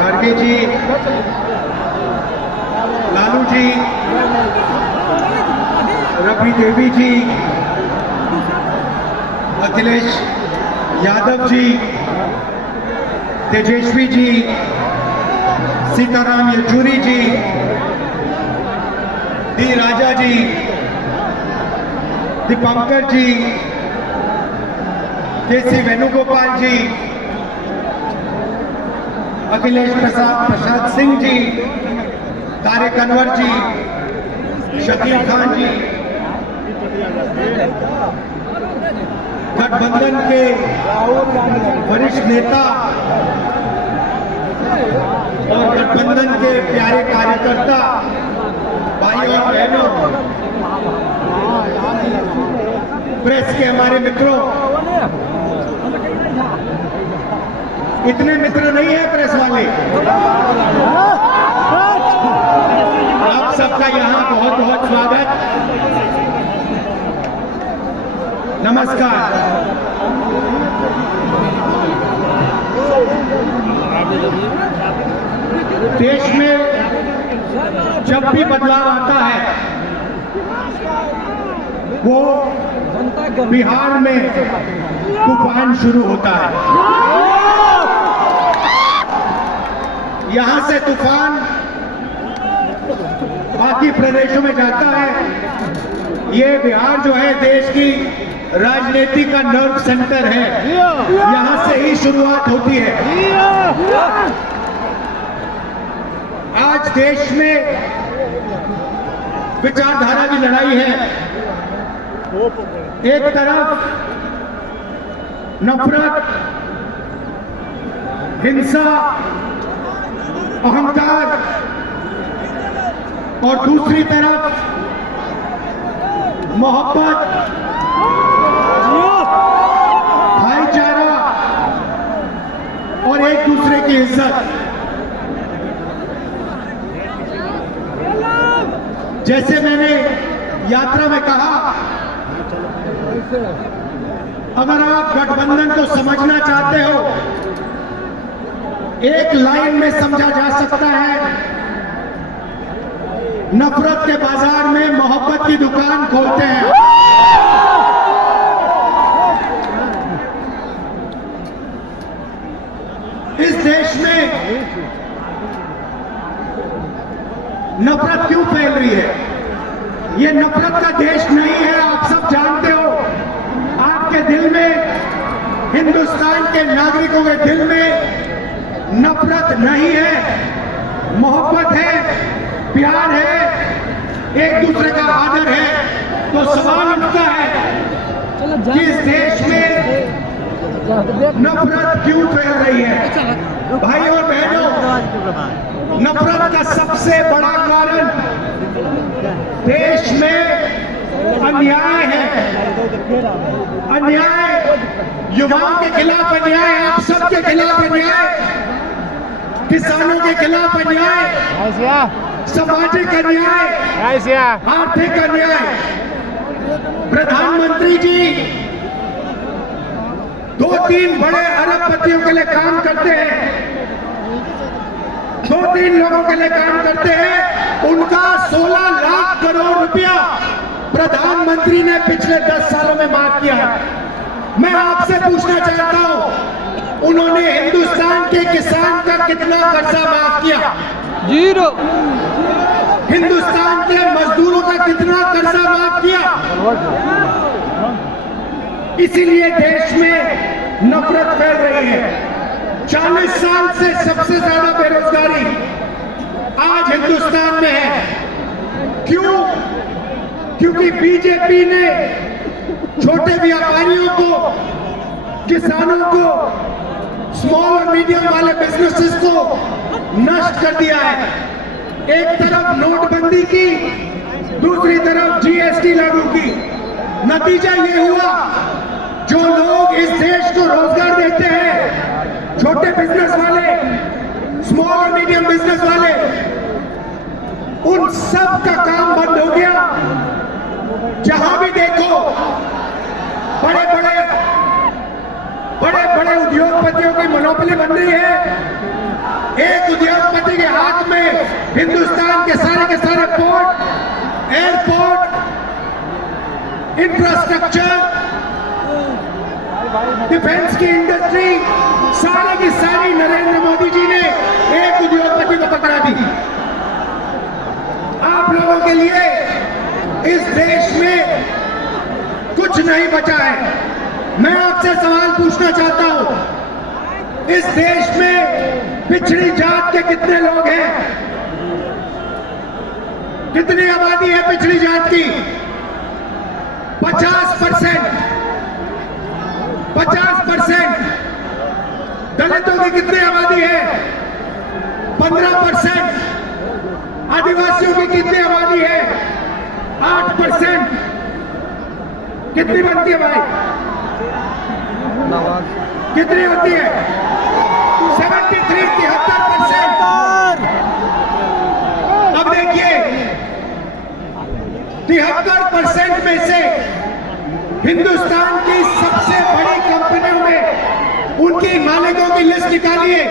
गार्गे जी, लालू जी, रवि देवी जी, अखिलेश यादव जी, तेजस्वी जी, सीताराम येचुरी जी, D राजा जी, दीपंकर जी, केसी वेणुगोपाल जी, अखिलेश प्रसाद सिंह जी, तारिक अनवर जी, शकील खान जी, गठबंधन के वरिष्ठ नेता और गठबंधन के प्यारे कार्यकर्ता भाई और बहनों, प्रेस के हमारे मित्रों, इतने मित्र नहीं है प्रेस वाले। आप सबका यहाँ बहुत बहुत स्वागत, नमस्कार। देश में जब भी बदलाव आता है वो बिहार में तूफान शुरू होता है। यहां से तूफान बाकी प्रदेशों में जाता है। ये बिहार जो है देश की राजनीति का नर्व सेंटर है, यहां से ही शुरुआत होती है। आज देश में विचारधारा की लड़ाई है। एक तरफ नफरत, हिंसा, अहंकार और दूसरी तरफ मोहब्बत, भाईचारा और एक दूसरे की इज्जत। जैसे मैंने यात्रा में कहा, अगर आप गठबंधन को समझना चाहते हो, एक लाइन में समझा जा सकता है, नफरत के बाजार में मोहब्बत की दुकान खोलते हैं। इस देश में नफरत क्यों फैल रही है? ये नफरत का देश नहीं है, आप सब जानते हो। आपके दिल में, हिंदुस्तान के नागरिकों के दिल में नफरत नहीं है, मोहब्बत है, प्यार है, एक दूसरे का आदर है। तो सवाल उठता है कि इस देश में नफरत क्यों फैल रही है? भाई और बहनों, नफरत का सबसे बड़ा कारण देश में अन्याय है। अन्याय, युवाओं के खिलाफ अन्याय, आप सबके खिलाफ अन्याय, किसानों के खिलाफ अन्याय, सामाजिक अन्याय, आर्थिक अन्याय। प्रधानमंत्री जी 2-3 बड़े अरबपतियों के लिए काम करते हैं, 2-3 लोगों के लिए काम करते हैं। उनका 16 लाख करोड़ रुपया प्रधानमंत्री ने पिछले 10 सालों में माफ किया है। मैं आपसे पूछना चाहता हूं, उन्होंने हिंदुस्तान के किसान का कितना कर्जा माफ किया? 0। हिंदुस्तान के मजदूरों का कितना कर्जा माफ किया? इसीलिए देश में नफरत फैल रही है। 40 साल से सबसे ज्यादा बेरोजगारी आज हिंदुस्तान में है। क्यों? क्योंकि बीजेपी ने छोटे व्यापारियों को, किसानों को, स्मॉल और मीडियम वाले बिजनेसेस को नष्ट कर दिया है। एक तरफ नोटबंदी की, दूसरी तरफ जीएसटी लागू की। नतीजा ये हुआ जो लोग इस देश को रोजगार देते हैं, छोटे बिजनेस वाले, स्मॉल और मीडियम बिजनेस वाले, उन सब का काम बंद हो गया। जहां भी देखो बड़े बड़े उद्योगपतियों की मोनोपोली बन रही है। एक उद्योगपति के हाथ में हिंदुस्तान के सारे पोर्ट, एयरपोर्ट, इंफ्रास्ट्रक्चर, डिफेंस की इंडस्ट्री, सारी की सारी नरेंद्र मोदी जी ने एक उद्योगपति को पकड़ा दी। आप लोगों के लिए इस देश में कुछ नहीं बचा है। मैं आपसे सवाल पूछना चाहता हूं, इस देश में पिछड़ी जात के कितने लोग हैं? कितनी आबादी है पिछड़ी जात की? 50%। 50%। दलितों की कितनी आबादी है? 15%। आदिवासियों की कितनी आबादी है? 8%। कितनी बनती है भाई? कितनी होती है? 73, 73%। अब देखिए, 73% में से हिंदुस्तान की सबसे बड़ी कंपनियों में उनकी मालिकों की लिस्ट निकालिए,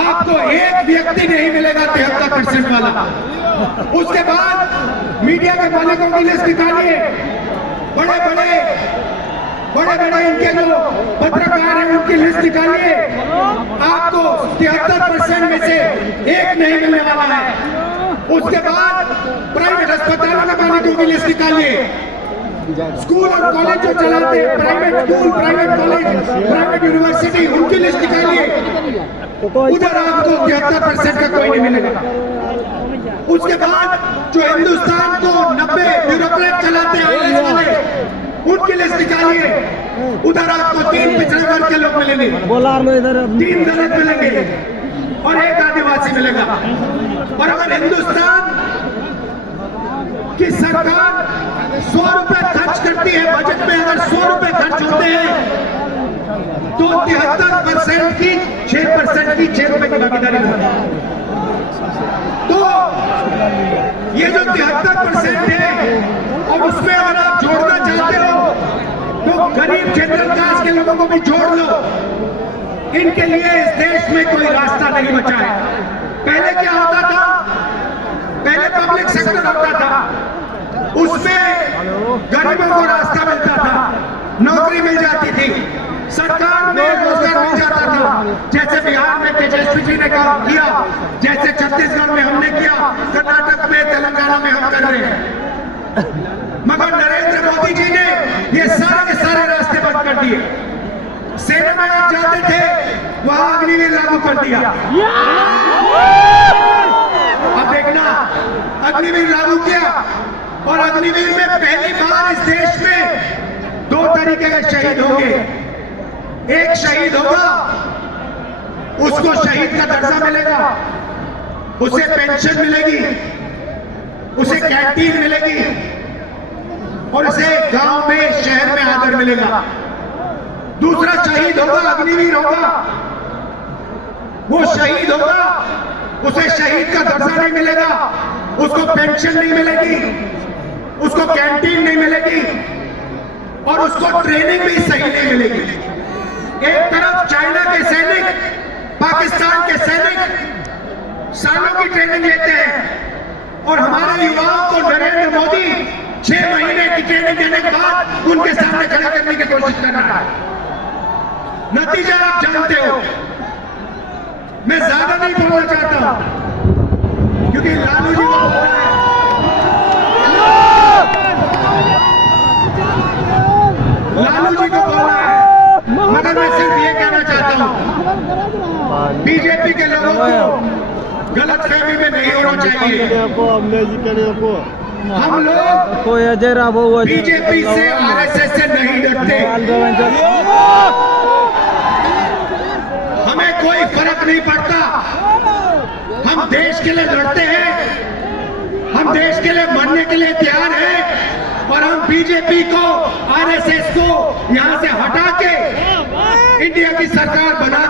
आपको एक व्यक्ति नहीं मिलेगा 73% वाला। उसके बाद मीडिया के मालिकों की लिस्ट निकालिए, बड़े इनके जो पत्रकार हैं उनकी लिस्ट निकालिए, आपको 73% में से एक नहीं मिलने वाला है। उसके बाद प्राइवेट अस्पतालों के मालिकों की लिस्ट निकालिए, स्कूल और कॉलेज जो चलाते हैं, private school, private college, private university, उनकी लिस्ट निकालिए, उधर आपको 73% का कोई नहीं मिलेगा। उसके बाद जो हिंदुस्तान को 90 ब्यूरोक्रेट चलाते हैं वाले, उनकी लिस्ट निकालिए, उधर आपको 3 पिछड़े वर्ग के लोग मिलेंगे, 3 दलित मिलेंगे और 1 आदिवासी मिलेगा। और अगर हिंदुस्तान की सरकार 100 रुपए खर्च करती है बजट में, अगर 100 रुपए खर्च होते हैं तो 73% की 6% की 6 रुपए की भागीदारी होती है। तो ये जो 73% है, और उसमें अगर आप जोड़ना चाहते हो तो गरीब जनरल कास्ट के लोगों को भी जोड़ लो। इनके लिए इस देश में कोई रास्ता नहीं बचा है। पहले क्या होता था? पहले पब्लिक सेक्टर होता था, उसमें गरीबों को रास्ता मिलता था, नौकरी मिल जाती थी, सरकार में रोजगार मिल जाता था, जैसे बिहार में तेजस्वी जी ने काम किया, जैसे छत्तीसगढ़ में हमने किया, कर्नाटक में, तेलंगाना में हम कर रहे हैं। मगर नरेंद्र मोदी जी ने ये सारे के सारे रास्ते बंद कर दिए। सेना में आप जाते थे, वहां अग्निवीर लागू कर दिया। अब देखना, अग्निवीर लागू किया, और अग्निवीर में पहली बार इस देश में 2 तरीके के शहीद होंगे। एक शहीद होगा, उसको शहीद का दर्जा मिलेगा, उसे पेंशन मिलेगी, उसे कैंटीन मिलेगी, और उसे गांव में, शहर में आदर मिलेगा। दूसरा शहीद होगा, अग्निवीर होगा, वो शहीद होगा, उसे शहीद का दर्जा नहीं मिलेगा, उसको पेंशन नहीं मिलेगी, उसको कैंटीन नहीं मिलेगी, और उसको ट्रेनिंग भी सही नहीं मिलेगी। एक तरफ चाइना के सैनिक, पाकिस्तान के सैनिक सालों की ट्रेनिंग लेते हैं, और हमारे युवाओं को नरेंद्र मोदी 6 महीने की ट्रेनिंग देने के बाद उनके सामने खड़ा करने की कोशिश कर रहा है। नतीजा आप जानते हो। मैं ज्यादा नहीं बोलना चाहता, क्योंकि लालू जी को बोलना है, लालू जी को बोलना है, मगर मैं सिर्फ ये कहना चाहता हूं, बीजेपी के लोगों को गलतफहमी में नहीं होना चाहिए। हम लोग बीजेपी से, आरएसएस से नहीं डरते। हमें कोई फर्क नहीं पड़ता। हम देश के लिए लड़ते हैं, हम देश के लिए मरने के लिए तैयार हैं, और हम बीजेपी को, आरएसएस को यहां से हटा के इंडिया की सरकार बना